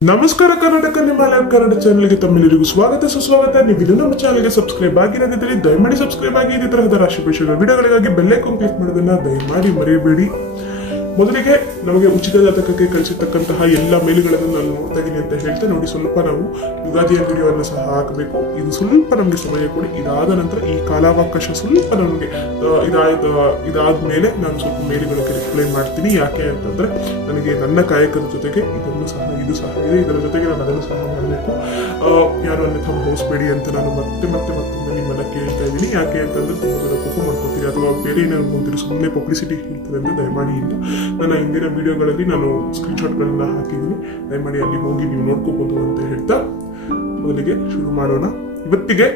ನಮಸ್ಕಾರ ಕರ್ನಾಟಕ, ನಿಮ್ಮ ಲೈವ್ ಕನ್ನಡ ಚಾನೆಲ್ಗೆ ತಮ್ಮೆಲ್ಲರಿಗೂ ಸ್ವಾಗತ ಸುಸ್ವಾಗತ. ನೀವು ನಮ್ಮ ಚಾನೆಲ್ಗೆ ಸಬ್ಸ್ಕ್ರೈಬ್ ಆಗಿರೋದಿದ್ದರೆ ದಯಮಾಡಿ ಸಬ್ಸ್ಕ್ರೈಬ್ ಆಗಿ. ಇದೇ ತರಹದ ರಾಶಿ ಭವಿಷ್ಯಗಳ ವಿಡಿಯೋಗಳಿಗಾಗಿ ಬೆಲ್ ಐಕಾನ್ ಕ್ಲಿಕ್ ಮಾಡೋದನ್ನ ದಯಮಾಡಿ ಮರೆಯಬೇಡಿ. ಮೊದಲಿಗೆ ನಮಗೆ ಉಚಿತ ಜಾತಕಕ್ಕೆ ಕಳಿಸಿರ್ತಕ್ಕಂತಹ ಎಲ್ಲ ಮೇಲ್ಗಳನ್ನು ನಾನು ನೋಡ್ತಾ ಇದ್ದೀನಿ ಅಂತ ಹೇಳ್ತಾ ನೋಡಿ, ಸ್ವಲ್ಪ ನಾವು ಯುಗಾದಿಯ ವಿಡಿಯೋವನ್ನು ಸಹ ಹಾಕಬೇಕು. ಇದು ಸ್ವಲ್ಪ ನಮಗೆ ಸಮಯ ಕೊಡಿ. ಇದಾದ ನಂತರ ಈ ಕಾಲಾವಕಾಶ ಸ್ವಲ್ಪ ನಮಗೆ ಇದಾದ ಮೇಲೆ ನಾನು ಸ್ವಲ್ಪ ಮೇಲ್ಗಳಿಗೆ ರಿಪ್ಲೈ ಮಾಡ್ತೀನಿ. ಯಾಕೆ ಅಂತಂದ್ರೆ ನನಗೆ ನನ್ನ ಕಾಯಕದ ಜೊತೆಗೆ ಇದು ಸಹ ಇದೆ, ಇದರ ಜೊತೆಗೆ ನಾನು ಅದನ್ನು ಸಹ ಮಾಡಬೇಕು. ಯಾರು ಅನ್ಯಥಾ ಭಾವಿಸಬೇಡಿ ಅಂತ ನಾನು ಮತ್ತೊಮ್ಮೆ ನಿಮ್ಮನ್ನ ಕೇಳ್ತಾ ಇದ್ದೀನಿ. ಯಾಕೆ ಅಂತಂದ್ರೆ ತುಂಬ ಕೋಪ ಮಾಡ್ಕೊತೀರಿ ಅಥವಾ ಬೇರೆ ಏನಾದ್ರು ಅಂತೀರಿ, ಸುಮ್ಮನೆ ಪಬ್ಲಿಸಿಟಿ ಹೇಳ್ತಾರೆ ಅಂತ ದಯಮಾಡಿ ಇಲ್ಲ. ನನ್ನ ಹಿಂದಿನ ವಿಡಿಯೋಗಳಲ್ಲಿ ನಾನು ಸ್ಕ್ರೀನ್ಶಾಟ್ಗಳನ್ನ ಹಾಕಿದ್ದೀನಿ, ದಯಮಾಡಿ ಅಲ್ಲಿ ಹೋಗಿ ನೀವು ನೋಡ್ಕೋಬಹುದು ಅಂತ ಹೇಳ್ತಾ ಮೊದಲಿಗೆ ಶುರು ಮಾಡೋಣ. ಇವತ್ತಿಗೆ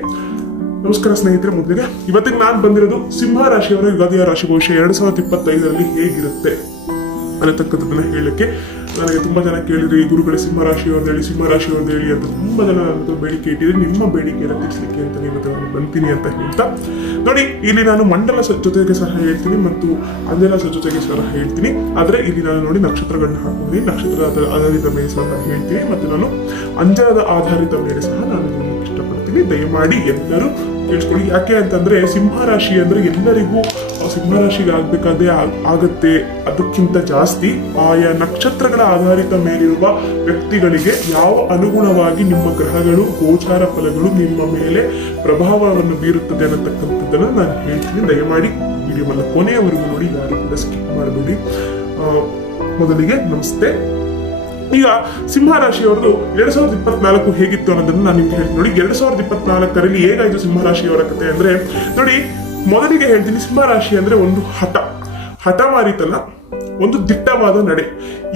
ನಮಸ್ಕಾರ ಸ್ನೇಹಿತರೆ. ಮೊದಲಿಗೆ ಇವತ್ತಿಗೆ ನಾನು ಬಂದಿರೋದು ಸಿಂಹ ರಾಶಿಯವರ ಯುಗಾದಿಯ ರಾಶಿ ಭವಿಷ್ಯ 2025ರಲ್ಲಿ ಹೇಗಿರುತ್ತೆ ಅನ್ನತಕ್ಕಂಥದ್ದನ್ನ ಹೇಳಕ್ಕೆ. ನನಗೆ ತುಂಬಾ ಜನ ಕೇಳಿದ್ರೆ ಈ ಗುರುಗಳೇ ಸಿಂಹ ರಾಶಿಯವ್ರದ್ದು ಹೇಳಿ ಅಂತ ತುಂಬಾ ಜನ ನನ್ನ ಬೇಡಿಕೆ ಇಟ್ಟಿದ್ರೆ, ನಿಮ್ಮ ಬೇಡಿಕೆಯನ್ನು ತಿಳಿಸ್ಲಿಕ್ಕೆ ಅಂತ ಇವತ್ತು ನಾನು ಬಂತೀನಿ ಅಂತ ಹೇಳ್ತಾ ನೋಡಿ, ಇಲ್ಲಿ ನಾನು ಮಂಡಲ ಜೊತೆಗೆ ಸಹ ಹೇಳ್ತೀನಿ ಮತ್ತು ಅಂಜನ ಜೊತೆಗೆ ಸಹ ಹೇಳ್ತೀನಿ. ಆದ್ರೆ ಇಲ್ಲಿ ನಾನು ನೋಡಿ ನಕ್ಷತ್ರಗಳನ್ನ ಹಾಕಿದ್ದೀನಿ, ನಕ್ಷತ್ರದ ಆಧಾರಿತ ಮೇಲೆ ಸಹ ಹೇಳ್ತೀನಿ ಮತ್ತು ನಾನು ಅಂಜನದ ಆಧಾರಿತ ಮೇಲೆ ಸಹ ನಾನು ಇಷ್ಟಪಡ್ತೀನಿ. ದಯಮಾಡಿ ಎಲ್ಲರೂ ಕೇಳಿಸ್ಕೊಳ್ಳಿ. ಯಾಕೆ ಅಂತಂದ್ರೆ ಸಿಂಹ ರಾಶಿ ಅಂದ್ರೆ ಎಲ್ಲರಿಗೂ ಸಿಂಹ ರಾಶಿಗೆ ಆಗ್ಬೇಕಾದ್ರೆ ಆಗತ್ತೆ. ಅದಕ್ಕಿಂತ ಜಾಸ್ತಿ ಆಯಾ ನಕ್ಷತ್ರಗಳ ಆಧಾರಿತ ಮೇಲಿರುವ ವ್ಯಕ್ತಿಗಳಿಗೆ ಯಾವ ಅನುಗುಣವಾಗಿ ನಿಮ್ಮ ಗ್ರಹಗಳು ಗೋಚಾರ ಫಲಗಳು ನಿಮ್ಮ ಮೇಲೆ ಪ್ರಭಾವವನ್ನು ಬೀರುತ್ತದೆ ಅನ್ನತಕ್ಕಂಥದ್ದನ್ನು ನಾನು ಹೇಳ್ತೀನಿ. ದಯಮಾಡಿ ವಿಡಿಯೋವನ್ನ ಕೊನೆಯವರೆಗೂ ನೋಡಿ, ಯಾರು ಕೂಡ ಸ್ಕಿಪ್ ಮಾಡಬೇಡಿ. ಮೊದಲಿಗೆ ನಮಸ್ತೆ. ಈಗ ಸಿಂಹ ರಾಶಿಯವ್ರದ್ದು 2024 ಹೇಗಿತ್ತು ಅನ್ನೋದನ್ನ ನಾನು ನಿಮ್ಗೆ ಹೇಳ್ತೀನಿ ನೋಡಿ. 2024ರಲ್ಲಿ ಹೇಗಾಯ್ತು ಸಿಂಹ ರಾಶಿಯವರ ಕತೆ ಅಂದ್ರೆ ನೋಡಿ, ಮೊದಲಿಗೆ ಹೇಳ್ತೀನಿ, ಸಿಂಹ ರಾಶಿ ಅಂದ್ರೆ ಒಂದು ಹಠಮಾರಿತನ, ಒಂದು ದಿಟ್ಟವಾದ ನಡೆ.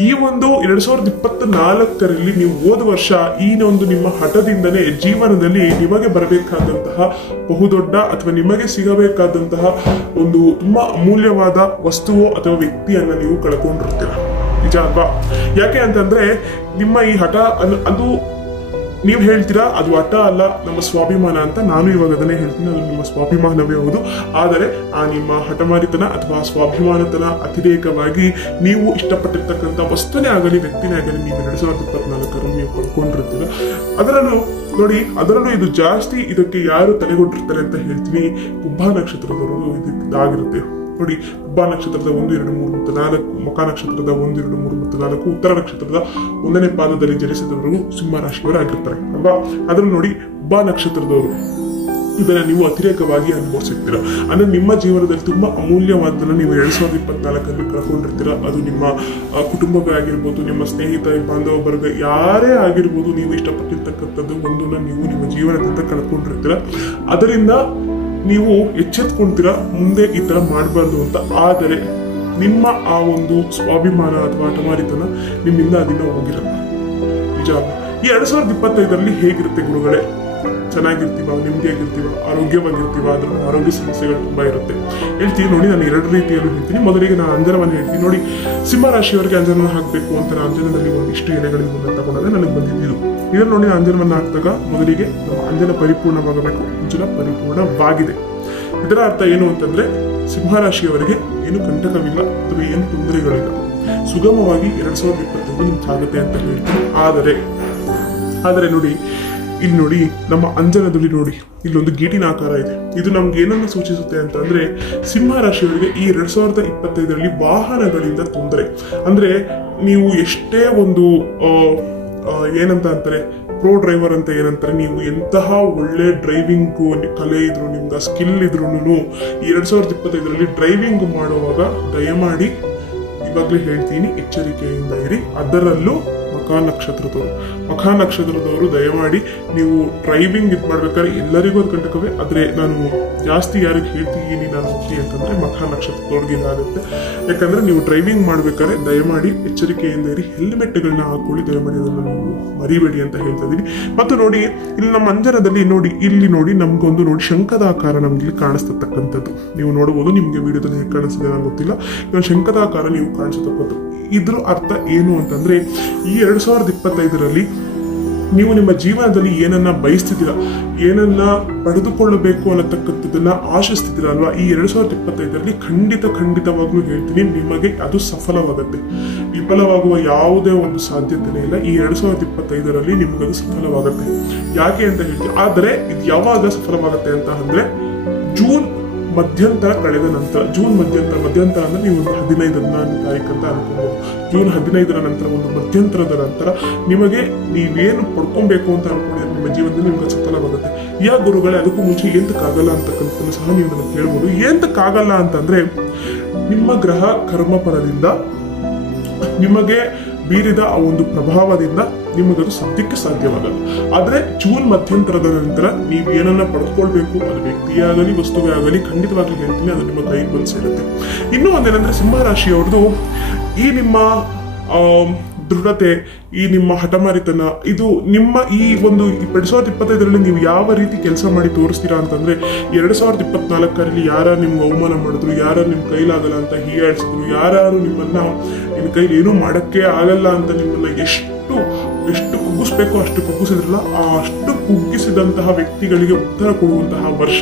ಈ ಒಂದು 2024ರಲ್ಲಿ ನೀವು ಹೋದ ವರ್ಷ ಈ ಒಂದು ನಿಮ್ಮ ಹಠದಿಂದನೇ ಜೀವನದಲ್ಲಿ ನಿಮಗೆ ಬರಬೇಕಾದಂತಹ ಬಹುದೊಡ್ಡ ಅಥವಾ ನಿಮಗೆ ಸಿಗಬೇಕಾದಂತಹ ಒಂದು ತುಂಬಾ ಅಮೂಲ್ಯವಾದ ವಸ್ತುವೋ ಅಥವಾ ವ್ಯಕ್ತಿಯನ್ನ ನೀವು ಕಳ್ಕೊಂಡಿರ್ತೀರ. ನಿಜ ಅಲ್ವಾ? ಯಾಕೆ ಅಂತಂದ್ರೆ ನಿಮ್ಮ ಈ ಹಠ ಅದು ನೀವು ಹೇಳ್ತೀರಾ ಅದು ಹಠ ಅಲ್ಲ, ನಮ್ಮ ಸ್ವಾಭಿಮಾನ ಅಂತ. ನಾನು ಇವಾಗ ಅದನ್ನೇ ಹೇಳ್ತೀನಿ, ಅದು ನಿಮ್ಮ ಸ್ವಾಭಿಮಾನವೇ ಹೌದು. ಆದರೆ ಆ ನಿಮ್ಮ ಹಠಮಾರಿತನ ಅಥವಾ ಸ್ವಾಭಿಮಾನತನ ಅತಿರೇಕವಾಗಿ ನೀವು ಇಷ್ಟಪಟ್ಟಿರ್ತಕ್ಕಂಥ ವಸ್ತುನೇ ಆಗಲಿ ವ್ಯಕ್ತಿನೇ ಆಗಲಿ ನೀವು 2024ರಲ್ಲಿ ನೀವು ಪಡ್ಕೊಂಡಿರ್ತೀರ. ಅದರಲ್ಲೂ ಇದು ಜಾಸ್ತಿ ಇದಕ್ಕೆ ಯಾರು ತಲೆಗೊಂಡಿರ್ತಾರೆ ಅಂತ ಹೇಳ್ತೀನಿ, ಕುಂಭ ನಕ್ಷತ್ರದವರು ಇದಾಗಿರುತ್ತೆ ನೋಡಿ. ಕುಂಭ ನಕ್ಷತ್ರದ 1, 2, 3 ಮತ್ತು 4, ಮಕ ನಕ್ಷತ್ರದ 1, 2, 3 ಮತ್ತು 4, ಉತ್ತರ ನಕ್ಷತ್ರದ 1ನೇ ಪಾದದಲ್ಲಿ ಜನಿಸಿದವರು ಸಿಂಹ ರಾಶಿಯವರು ಆಗಿರ್ತಾರೆ ಅಲ್ವಾ. ಅದನ್ನು ನೋಡಿ, ಕುಂಭ ನಕ್ಷತ್ರದವರು ಇದನ್ನ ನೀವು ಅತಿರೇಕವಾಗಿ ಅನುಭವಿಸಿರ್ತೀರ. ಅಂದ್ರೆ ನಿಮ್ಮ ಜೀವನದಲ್ಲಿ ತುಂಬಾ ಅಮೂಲ್ಯವಾದನ್ನ ನೀವು 2024ರಲ್ಲಿ ಕಳ್ಕೊಂಡಿರ್ತೀರ. ಅದು ನಿಮ್ಮ ಕುಟುಂಬವೇ ಆಗಿರ್ಬೋದು, ನಿಮ್ಮ ಸ್ನೇಹಿತ ಬಾಂಧವ ವರ್ಗ ಯಾರೇ ಆಗಿರ್ಬೋದು, ನೀವು ಇಷ್ಟಪಟ್ಟಿರ್ತಕ್ಕಂಥದ್ದು ಒಂದನ್ನ ನೀವು ನಿಮ್ಮ ಜೀವನದಿಂದ ಕಳ್ಕೊಂಡಿರ್ತೀರ. ಅದರಿಂದ ನೀವು ಎಚ್ಚೆತ್ಕೊಂತೀರ ಮುಂದೆ ಈ ತರ ಮಾಡಬಾರ್ದು ಅಂತ. ಆದರೆ ನಿಮ್ಮ ಆ ಒಂದು ಸ್ವಾಭಿಮಾನ ಅಥವಾ ಹಠಮಾರಿತನ ನಿಮ್ಮಿಂದ ಅದನ್ನ ಹೋಗಿರಲ್ಲ. ನಿಜ. ಈ 2025ರಲ್ಲಿ ಹೇಗಿರುತ್ತೆ ಗುರುಗಳೇ? ಚೆನ್ನಾಗಿರ್ತೀವ, ನೆಮ್ಮದಿಯಾಗಿರ್ತೀವ, ಆರೋಗ್ಯವಾಗಿರ್ತೀವ? ಅದ್ರ ಆರೋಗ್ಯ ಸಮಸ್ಯೆಗಳು ತುಂಬಾ ಇರುತ್ತೆ. ಹೇಳ್ತೀನಿ ನೋಡಿ, ನಾನು 2 ರೀತಿಯಲ್ಲೂ ಹೇಳ್ತೀನಿ. ಮೊದಲಿಗೆ ನಾನು ಅಂಜನವನ್ನು ಹೇಳ್ತೀನಿ ನೋಡಿ. ಸಿಂಹ ರಾಶಿಯವರಿಗೆ ಅಂಜನ ಹಾಕಬೇಕು ಅಂತ ನಾನು ಅಂಜನದಲ್ಲಿ ಒಂದಿಷ್ಟು ಎಲೆಗಳಿಂದ ತಗೊಂಡಾಗ ನನಗೆ ಬಂದಿದ್ದು ಇದನ್ನು ನೋಡಿ. ಅಂಜನವನ್ನು ಹಾಕಿದಾಗ ಮೊದಲಿಗೆ ನಮ್ಮ ಅಂಜನ ಪರಿಪೂರ್ಣವಾಗಬೇಕು. ಅಂಜನ ಪರಿಪೂರ್ಣವಾಗಿದೆ. ಇದರ ಅರ್ಥ ಏನು ಅಂತಂದ್ರೆ ಸಿಂಹ ರಾಶಿಯವರಿಗೆ ಏನು ಕಂಟಕವಿಲ್ಲ ಅಥವಾ ಏನು ತೊಂದರೆಗಳಿಲ್ಲ, ಸುಗಮವಾಗಿ 2025 ಸಾಗುತ್ತೆ ಅಂತ ಹೇಳ್ತೀನಿ. ಆದರೆ ನೋಡಿ, ಇಲ್ಲಿ ನೋಡಿ, ನಮ್ಮ ಅಂಜನದಲ್ಲಿ ನೋಡಿ, ಇಲ್ಲೊಂದು ಗೇಟಿನ ಆಕಾರ ಇದೆ. ಇದು ನಮ್ಗೆ ಏನನ್ನು ಸೂಚಿಸುತ್ತೆ ಅಂತಂದ್ರೆ ಸಿಂಹ ರಾಶಿಯವರಿಗೆ ಈ 2025ರಲ್ಲಿ ವಾಹನಗಳಿಂದ ತೊಂದರೆ. ಅಂದ್ರೆ ನೀವು ಎಷ್ಟೇ ಒಂದು ಏನಂತ ಅಂತಾರೆ, ಪ್ರೋ ಡ್ರೈವರ್ ಅಂತ ಏನಂತಾರೆ, ನೀವು ಎಂತಹ ಒಳ್ಳೆ ಡ್ರೈವಿಂಗ್ ಕಲೆ ಇದ್ರು, ನಿಮ್ಗೆ ಸ್ಕಿಲ್ ಇದ್ರು ಈ 2025ರಲ್ಲಿ ಡ್ರೈವಿಂಗ್ ಮಾಡುವಾಗ ದಯಮಾಡಿ ಇವಾಗಲೇ ಹೇಳ್ತೀನಿ, ಎಚ್ಚರಿಕೆಯಿಂದ ಇರಿ. ಅದರಲ್ಲೂ ಮಖ ನಕ್ಷತ್ರದವರು ದಯಮಾಡಿ ನೀವು ಡ್ರೈವಿಂಗ್ ಮಾಡ್ಬೇಕಾದ್ರೆ ಎಲ್ಲರಿಗೂ ಅದು ಕಂಟಕವೇ. ಆದ್ರೆ ನಾನು ಜಾಸ್ತಿ ಯಾರಿಗೆ ಹೇಳ್ತೀನಿ ನಾನು ಅಂತಂದ್ರೆ ಮಖ ನಕ್ಷತ್ರದವ್ರಿಗೆ ಇದಾಗುತ್ತೆ. ಯಾಕಂದ್ರೆ ನೀವು ಡ್ರೈವಿಂಗ್ ಮಾಡ್ಬೇಕಾದ್ರೆ ದಯಮಾಡಿ ಎಚ್ಚರಿಕೆಯಿಂದ ಇರಿ, ಹೆಲ್ಮೆಟ್ಗಳನ್ನ ಹಾಕೊಳ್ಳಿ, ದಯಮಾಡಿ ಅದನ್ನು ನೀವು ಮರಿಬೇಡಿ ಅಂತ ಹೇಳ್ತಾ ಇದೀನಿ. ಮತ್ತು ನೋಡಿ, ಇಲ್ಲಿ ನಮ್ಮ ಅಂಜನದಲ್ಲಿ ನೋಡಿ, ಇಲ್ಲಿ ನೋಡಿ ನಮ್ಗೊಂದು ನೋಡಿ ಶಂಖದ ಆಕಾರ ನಮ್ಗೆ ಇಲ್ಲಿ ಕಾಣಿಸ್ತಕ್ಕಂಥದ್ದು ನೀವು ನೋಡಬಹುದು. ನಿಮ್ಗೆ ವಿಡಿಯೋದಲ್ಲಿ ಹೇಗೆ ಕಾಣಿಸ್ತದೆ ನಂಗೆ ಗೊತ್ತಿಲ್ಲ. ಇದೊಂದು ಶಂಖದ ಆಕಾರ ನೀವು ಕಾಣಿಸತಕ್ಕಂಥದ್ದು. ಇದ್ರ ಅರ್ಥ ಏನು ಅಂತಂದ್ರೆ ಈ 2025ರಲ್ಲಿ ನೀವು ನಿಮ್ಮ ಜೀವನದಲ್ಲಿ ಏನನ್ನ ಬಯಸ್ತಿದ್ದೀರಾ, ಏನನ್ನ ಪಡೆದುಕೊಳ್ಳಬೇಕು ಅನ್ನತಕ್ಕಂಥದ್ದನ್ನ ಆಶಿಸ್ತಿದ್ದೀರಾ ಅಲ್ವಾ, ಈ 2025ರಲ್ಲಿ ಖಂಡಿತವಾಗ್ಲೂ ಹೇಳ್ತೀನಿ ನಿಮಗೆ ಅದು ಸಫಲವಾಗುತ್ತೆ. ವಿಫಲವಾಗುವ ಯಾವುದೇ ಒಂದು ಸಾಧ್ಯತೆನೇ ಇಲ್ಲ. ಈ 2025ರಲ್ಲಿ ನಿಮಗದು ಸಫಲವಾಗುತ್ತೆ. ಯಾಕೆ ಅಂತ ಹೇಳ್ತೀವಿ, ಆದರೆ ಇದು ಯಾವಾಗ ಸಫಲವಾಗುತ್ತೆ ಅಂತ ಅಂದ್ರೆ ಜೂನ್ ಮಧ್ಯಂತರ ಕಳೆದ ನಂತರ. ಜೂನ್ ಮಧ್ಯಂತರ ಅಂದ್ರೆ ನೀವು ಒಂದು 15-16 ತಾರೀಕು ಅಂತ ಅನ್ಕೋಬಹುದು. ಜೂನ್ 15ರ ನಂತರ ಒಂದು ಮಧ್ಯಂತರದ ನಂತರ ನಿಮಗೆ ನೀವೇನು ಪಡ್ಕೊಬೇಕು ಅಂತ ಅನ್ಕೊಂಡಿದ್ರೆ ನಿಮ್ಮ ಜೀವನದಲ್ಲಿ ನಿಮ್ಗೆ ಸಫಲವಾಗುತ್ತೆ. ಯಾ ಗುರುಗಳೇ, ಅದಕ್ಕೂ ಮುಂಚೆ ಎಂತಕ್ಕಾಗಲ್ಲ ಅಂತಕ್ಕಂಥ ಸಹ ನೀವು ನನಗೆ ಕೇಳ್ಬೋದು. ಎಂತಕ್ಕಾಗಲ್ಲ ಅಂತಂದ್ರೆ ನಿಮ್ಮ ಗ್ರಹ ಕರ್ಮಫಲದಿಂದ ನಿಮಗೆ ಬೀರಿದ ಆ ಒಂದು ಪ್ರಭಾವದಿಂದ ನಿಮಗದು ಸದ್ಯಕ್ಕೆ ಸಾಧ್ಯವಾಗಲ್ಲ. ಆದ್ರೆ ಜೂನ್ ಮಧ್ಯಂತರದ ನಂತರ ನೀವು ಏನನ್ನ ಪಡೆದುಕೊಳ್ಬೇಕು, ಅದು ವ್ಯಕ್ತಿಯೇ ಆಗಲಿ ವಸ್ತುವೇ ಆಗಲಿ, ಖಂಡಿತವಾಗ್ಲೂ ಹೇಳ್ತೀನಿ ಅದು ನಿಮ್ಮ ಕೈಗೆ ಬಂದು ಸೇರುತ್ತೆ. ಇನ್ನೂ ಒಂದೇನಂದ್ರೆ ಸಿಂಹರಾಶಿಯವ್ರದ್ದು ಈ ನಿಮ್ಮ ದೃಢತೆ, ಈ ನಿಮ್ಮ ಹಠಮಾರಿತನ, ಇದು ನಿಮ್ಮ ಈ ಒಂದು 2025ರಲ್ಲಿ ನೀವು ಯಾವ ರೀತಿ ಕೆಲಸ ಮಾಡಿ ತೋರಿಸ್ತೀರಾ ಅಂತಂದ್ರೆ 2024ರಲ್ಲಿ ಯಾರ ನಿಮ್ಗೆ ಅವಮಾನ ಮಾಡಿದ್ರು, ಯಾರ ನಿಮ್ ಕೈಲಾಗಲ್ಲ ಅಂತ ಹೀಯಾಡಿಸಿದ್ರು, ಯಾರು ನಿಮ್ಮನ್ನ ನಿಮ್ ಕೈಲಿ ಏನೂ ಮಾಡಕ್ಕೆ ಆಗಲ್ಲ ಅಂತ ನಿಮ್ಮನ್ನ ಎಷ್ಟು ಕುಗ್ಗಿಸ್ಬೇಕು ಅಷ್ಟು ಕುಗ್ಗಿಸಿದ್ರಲ್ಲ, ಅಷ್ಟು ಕುಗ್ಗಿಸಿದಂತಹ ವ್ಯಕ್ತಿಗಳಿಗೆ ಉತ್ತರ ಕೊಡುವಂತಹ ವರ್ಷ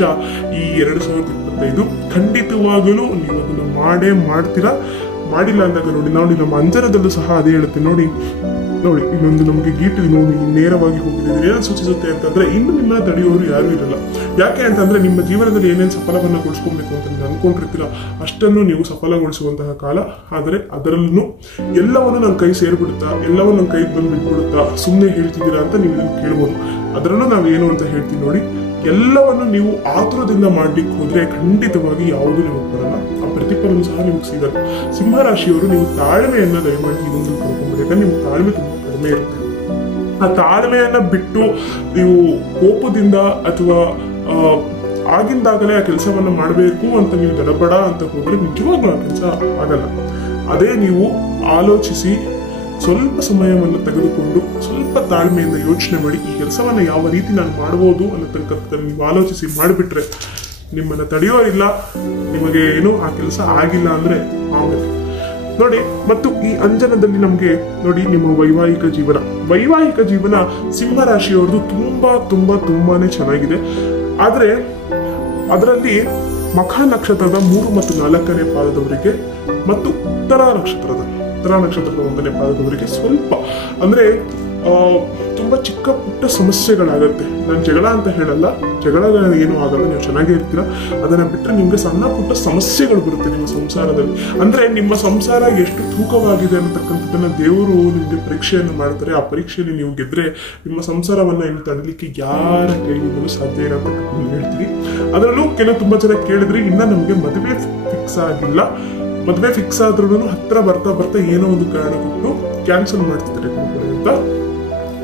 ಈ 2025. ಖಂಡಿತವಾಗಲೂ ನೀವು ಅದನ್ನು ಮಾಡ್ತೀರಾ. ಮಾಡಿಲ್ಲ ಅಂದಾಗ ನೋಡಿ ನಮ್ಮ ಅಂಜನದಲ್ಲೂ ಸಹ ಅದೇ ಹೇಳುತ್ತೆ. ನೋಡಿ ಇನ್ನೊಂದು ನಮಗೆ ಗೀಟು ನೋಡಿ ನೇರವಾಗಿ ಹೋಗಿದ್ದೀವಿ. ಏನು ಸೂಚಿಸುತ್ತೆ ಅಂತಂದ್ರೆ ಇನ್ನು ನಿಮ್ಮನ್ನ ತಡೆಯೋರು ಯಾರು ಇರಲ್ಲ. ಯಾಕೆ ಅಂತಂದ್ರೆ ನಿಮ್ಮ ಜೀವನದಲ್ಲಿ ಏನೇನು ಸಫಲವನ್ನ ಗೊಳಿಸ್ಕೊಬೇಕು ಅಂತ ನೀವು ಅನ್ಕೊಂಡಿರ್ತೀರ ಅಷ್ಟನ್ನು ನೀವು ಸಫಲಗೊಳಿಸುವಂತಹ ಕಾಲ. ಆದರೆ ಅದರಲ್ಲೂ ಎಲ್ಲವನ್ನು ನನ್ನ ಕೈ ಸೇರ್ಬಿಡುತ್ತಾ, ಎಲ್ಲವನ್ನು ನನ್ನ ಕೈಗೆ ಬಂದು ಬಿಟ್ಬಿಡುತ್ತಾ, ಸುಮ್ಮನೆ ಹೇಳ್ತಿದ್ದೀರಾ ಅಂತ ನೀವು ಇದನ್ನು ಕೇಳ್ಬೋದು. ಅದರಲ್ಲೂ ನಾವು ಏನು ಅಂತ ಹೇಳ್ತೀವಿ ನೋಡಿ, ಎಲ್ಲವನ್ನು ನೀವು ಆತುರದಿಂದ ಮಾಡ್ಲಿಕ್ಕೆ ಹೋದ್ರೆ ಖಂಡಿತವಾಗಿ ಯಾವುದು ನಿಮಗೆ ಬರಲ್ಲ, ಆ ಪ್ರತಿಫಲನೂ ಸಹ ನಿಮಗೆ ಸಿಗಲ್ಲ. ಸಿಂಹರಾಶಿಯವರು ನೀವು ತಾಳ್ಮೆಯನ್ನ ದಯಮಾಡಿ ಇದೊಂದು ಕಳ್ಕೊಂಡ್ಬಿಡಿ. ಯಾಕಂದ್ರೆ ನಿಮ್ಮ ತಾಳ್ಮೆ ತುಂಬಾ ಕಡಿಮೆ ಇರುತ್ತೆ. ಆ ತಾಳ್ಮೆಯನ್ನ ಬಿಟ್ಟು ನೀವು ಕೋಪದಿಂದ ಅಥವಾ ಆಗಿಂದಾಗಲೇ ಆ ಕೆಲಸವನ್ನ ಮಾಡಬೇಕು ಅಂತ ನೀವು ದಡಬಡ ಅಂತ ಹೋದ್ರೆ ನಿಜವಾಗ್ಲೂ ಆ ಕೆಲಸ ಆಗಲ್ಲ. ಅದೇ ನೀವು ಆಲೋಚಿಸಿ ಸ್ವಲ್ಪ ಸಮಯವನ್ನು ತೆಗೆದುಕೊಂಡು ಸ್ವಲ್ಪ ತಾಳ್ಮೆಯಿಂದ ಯೋಚನೆ ಮಾಡಿ ಈ ಕೆಲಸವನ್ನ ಯಾವ ರೀತಿ ನಾನು ಮಾಡ್ಬೋದು ಅನ್ನತಕ್ಕಂಥದ್ದು ನೀವು ಆಲೋಚಿಸಿ ಮಾಡಿಬಿಟ್ರೆ ನಿಮ್ಮನ್ನ ತಡೆಯೋರಿಲ್ಲ. ನಿಮಗೆ ಏನು ಆ ಕೆಲಸ ಆಗಿಲ್ಲ ಅಂದ್ರೆ ಆಗುತ್ತೆ ನೋಡಿ. ಮತ್ತು ಈ ಅಂಜನದಲ್ಲಿ ನಮಗೆ ನೋಡಿ ನಿಮ್ಮ ವೈವಾಹಿಕ ಜೀವನ ಸಿಂಹರಾಶಿಯವ್ರದ್ದು ತುಂಬಾನೇ ಚೆನ್ನಾಗಿದೆ. ಆದ್ರೆ ಅದರಲ್ಲಿ ಮಖ ನಕ್ಷತ್ರದ 3 ಮತ್ತು 4ನೇ ಪಾದದವರಿಗೆ ಮತ್ತು ಉತ್ತರ ನಕ್ಷತ್ರದ 1ನೇ ಪಾದದವರಿಗೆ ಸ್ವಲ್ಪ ಅಂದ್ರೆ ತುಂಬಾ ಚಿಕ್ಕ ಪುಟ್ಟ ಸಮಸ್ಯೆಗಳಾಗತ್ತೆ. ನಾನು ಜಗಳ ಅಂತ ಹೇಳಲ್ಲ, ಜಗಳ ಏನು ಆಗಲ್ಲ, ನೀವು ಚೆನ್ನಾಗೇ ಇರ್ತೀರಾ. ಅದನ್ನ ಬಿಟ್ಟರೆ ನಿಮ್ಗೆ ಸಣ್ಣ ಪುಟ್ಟ ಸಮಸ್ಯೆಗಳು ಬರುತ್ತೆ ನಿಮ್ಮ ಸಂಸಾರದಲ್ಲಿ. ಅಂದ್ರೆ ನಿಮ್ಮ ಸಂಸಾರ ಎಷ್ಟು ತೂಕವಾಗಿದೆ ಅನ್ನತಕ್ಕಂಥದ್ದನ್ನ ದೇವರು ನಿಮ್ಗೆ ಪರೀಕ್ಷೆಯನ್ನು ಮಾಡ್ತಾರೆ. ಆ ಪರೀಕ್ಷೆಯಲ್ಲಿ ನೀವು ಗೆದ್ರೆ ನಿಮ್ಮ ಸಂಸಾರವನ್ನ ಇನ್ನು ತಡಲಿಕ್ಕೆ ಯಾರ ಕೈಯಿಂದಲೂ ಸಾಧ್ಯ ಇಲ್ಲ ಅಂತ ಹೇಳ್ತೀವಿ. ಅದರಲ್ಲೂ ಕೆಲವು ತುಂಬಾ ಜನ ಕೇಳಿದ್ರಿ, ಇನ್ನ ನಮ್ಗೆ ಮದುವೆ ಫಿಕ್ಸ್ ಆಗಿಲ್ಲ, ಮದುವೆ ಫಿಕ್ಸ್ ಆದ್ರೂ ಹತ್ರ ಬರ್ತಾ ಏನೋ ಒಂದು ಕಾರಣ ಕೊಟ್ಟು ಕ್ಯಾನ್ಸಲ್ ಮಾಡ್ತಿದ್ದಾರೆ ಅಂತ.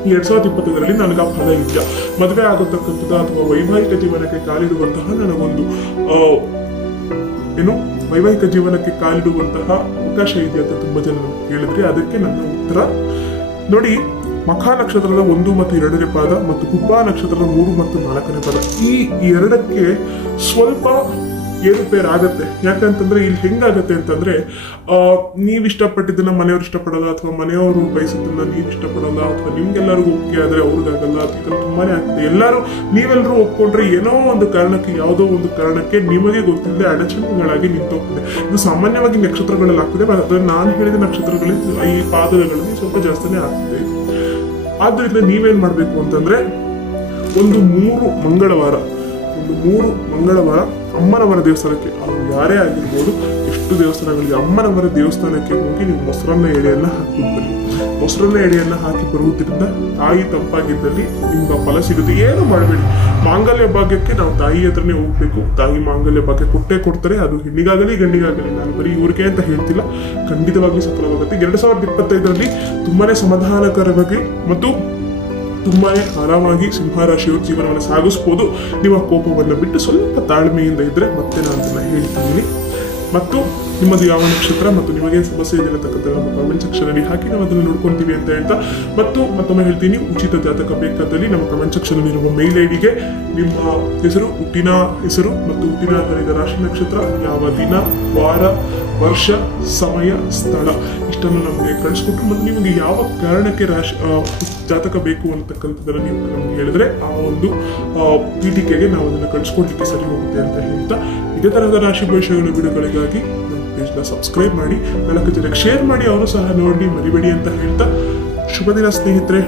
2025ರಲ್ಲಿ ನನಗೆ ಆ ಫಲ ಇದೆಯಾ, ಮದುವೆ ಆಗತಕ್ಕಂಥದ್ದು ಅಥವಾ ವೈವಾಹಿಕ ಜೀವನಕ್ಕೆ ಕಾಲಿಡುವಂತಹ ನನಗೊಂದು ವೈವಾಹಿಕ ಜೀವನಕ್ಕೆ ಕಾಲಿಡುವಂತಹ ಅವಕಾಶ ಇದೆ ಅಂತ ತುಂಬಾ ಜನ ಕೇಳಿದ್ರಿ. ಅದಕ್ಕೆ ನನ್ನ ಉತ್ತರ ನೋಡಿ, ಮಖ ನಕ್ಷತ್ರದ 1 ಮತ್ತು 2ನೇ ಪಾದ ಮತ್ತು ಕುಂಭ ನಕ್ಷತ್ರದ 3 ಮತ್ತು 4ನೇ ಪಾದ, ಈ 2ಕ್ಕೆ ಸ್ವಲ್ಪ ಏರುಪೇರು ಆಗತ್ತೆ. ಯಾಕಂತಂದ್ರೆ ಇಲ್ಲಿ ಹೆಂಗಾಗತ್ತೆ ಅಂತಂದ್ರೆ ನೀವ್ ಇಷ್ಟಪಟ್ಟಿದ್ದನ್ನ ಮನೆಯವ್ರು ಇಷ್ಟಪಡಲ್ಲ, ಅಥವಾ ಮನೆಯವರು ಬಯಸಿದ್ದನ್ನ ನೀವ್ ಇಷ್ಟಪಡಲ್ಲ, ಅಥವಾ ನಿಮ್ಗೆಲ್ಲರಿಗೂ ಒಪ್ಪಿಗೆ ಆದ್ರೆ ಅವ್ರಿಗಾಗಲ್ಲ. ಇದೆಲ್ಲ ತುಂಬಾನೇ ಆಗ್ತದೆ. ನೀವೆಲ್ಲರೂ ಒಪ್ಕೊಂಡ್ರೆ ಏನೋ ಒಂದು ಕಾರಣಕ್ಕೆ, ಯಾವುದೋ ಒಂದು ಕಾರಣಕ್ಕೆ ನಿಮಗೆ ಗೊತ್ತಿಲ್ಲದೆ ಅಡಚಣೆಗಳಾಗಿ ನಿಂತೋಗ್ತದೆ. ಇದು ಸಾಮಾನ್ಯವಾಗಿ ನಕ್ಷತ್ರಗಳಲ್ಲಿ ಆಗ್ತದೆ. ಆದರೆ ನಾನು ಹೇಳಿದ ನಕ್ಷತ್ರಗಳಲ್ಲಿ ಈ ಪಾದಗಳಲ್ಲಿ ಸ್ವಲ್ಪ ಜಾಸ್ತಿನೇ ಆಗ್ತದೆ. ಆದ್ರಿಂದ ನೀವೇನ್ ಮಾಡ್ಬೇಕು ಅಂತಂದ್ರೆ ಒಂದು 3 ಮಂಗಳವಾರ ಅಮ್ಮನವರ ದೇವಸ್ಥಾನಕ್ಕೆ, ಅದು ಯಾರೇ ಆಗಿರ್ಬೋದು, ಎಷ್ಟು ದೇವಸ್ಥಾನಗಳಿಗೆ, ಅಮ್ಮನವರ ದೇವಸ್ಥಾನಕ್ಕೆ ಹೋಗಿ ನೀವು ಮೊಸರನ್ನ ಎಡೆಯನ್ನ ಹಾಕಿ ಬರುವುದರಿಂದ ತಾಯಿ ತಂಪಾಗಿದ್ದಲ್ಲಿ ನಿಮ್ಗೆ ಫಲ ಸಿಗುತ್ತೆ. ಏನು ಮಾಡಬೇಡಿ, ಮಾಂಗಲ್ಯ ಭಾಗ್ಯಕ್ಕೆ ನಾವು ತಾಯಿ ಹತ್ರನೇ ಹೋಗ್ಬೇಕು. ತಾಯಿ ಮಾಂಗಲ್ಯ ಭಾಗ್ಯ ಕೊಡ್ತಾರೆ, ಅದು ಹೆಣ್ಣಿಗಾಗಲಿ ಗಂಡಿಗಾಗಲಿ. ನಾನು ಬರೀ ಇವ್ರಿಗೆ ಅಂತ ಹೇಳ್ತಿಲ್ಲ, ಖಂಡಿತವಾಗಿ ಸಫಲವಾಗುತ್ತೆ. 2025ರಲ್ಲಿ ತುಂಬಾನೇ ಸಮಾಧಾನಕರವಾಗಿ ಮತ್ತು ತುಂಬಾನೇ ಆರಾಮಾಗಿ ಸಿಂಹರಾಶಿಯವರು ಜೀವನವನ್ನು ಸಾಗಿಸ್ಬೋದು. ನಿಮ್ಮ ಕೋಪವನ್ನು ಬಿಟ್ಟು ಸ್ವಲ್ಪ ತಾಳ್ಮೆಯಿಂದ ಇದ್ರೆ ಮತ್ತೆ ನಾನು ಅದನ್ನ ಹೇಳ್ತಿದ್ದೀನಿ. ಮತ್ತು ನಿಮ್ಮದು ಯಾವ ನಕ್ಷತ್ರ ಮತ್ತು ನಿಮಗೇನು ಸಮಸ್ಯೆ ಇದೆ ಅನ್ನತಕ್ಕಂಥ ನಮ್ಮ ಕಮೆಂಟ್ ಸೆಕ್ಷನ್ ಅಲ್ಲಿ ಹಾಕಿ ನಾವು ಅದನ್ನು ನೋಡ್ಕೊಂತೀವಿ ಅಂತ ಹೇಳ್ತಾ, ಮತ್ತೊಮ್ಮೆ ಹೇಳ್ತೀನಿ, ಉಚಿತ ಜಾತಕ ಬೇಕಾದಲ್ಲಿ ನಮ್ಮ ಕಮೆಂಟ್ ಸೆಕ್ಷನ್ ಅಲ್ಲಿ ಇರುವ ಮೇಲ್ ಐಡಿಗೆ ನಿಮ್ಮ ಹೆಸರು, ಹುಟ್ಟಿನ ಹೆಸರು ಮತ್ತು ಹುಟ್ಟಿನ ರಾಶಿ ನಕ್ಷತ್ರ, ಯಾವ ದಿನ, ವಾರ, ವರ್ಷ, ಸಮಯ, ಸ್ಥಳ ಇಷ್ಟನ್ನು ನಮಗೆ ಕಳಿಸ್ಕೊಟ್ಟು ಮತ್ತು ನಿಮಗೆ ಯಾವ ಕಾರಣಕ್ಕೆ ಜಾತಕ ಬೇಕು ಅಂತಕ್ಕಂಥದ್ದನ್ನು ನೀವು ನಮ್ಗೆ ಹೇಳಿದ್ರೆ ಆ ಒಂದು ಪೀಠಿಕೆಗೆ ನಾವು ಅದನ್ನು ಕಳಿಸ್ಕೊಡ್ಲಿಕ್ಕೆ ಸರಿ ಹೋಗುತ್ತೆ ಅಂತ ಹೇಳ್ತಾ, ಇದೇ ತರಹದ ರಾಶಿ ಭವಿಷ್ಯಗಳ ವಿಡಿಯೋಗಳಿಗಾಗಿ ನಮ್ಮ ಪೇಜ್ನ ಸಬ್ಸ್ಕ್ರೈಬ್ ಮಾಡಿ, 4 ಜನಕ್ಕೆ ಶೇರ್ ಮಾಡಿ, ಅವರು ಸಹ ನೋಡಿ ಮರಿಬೇಡಿ ಅಂತ ಹೇಳ್ತಾ ಶುಭ ದಿನ ಸ್ನೇಹಿತರೆ.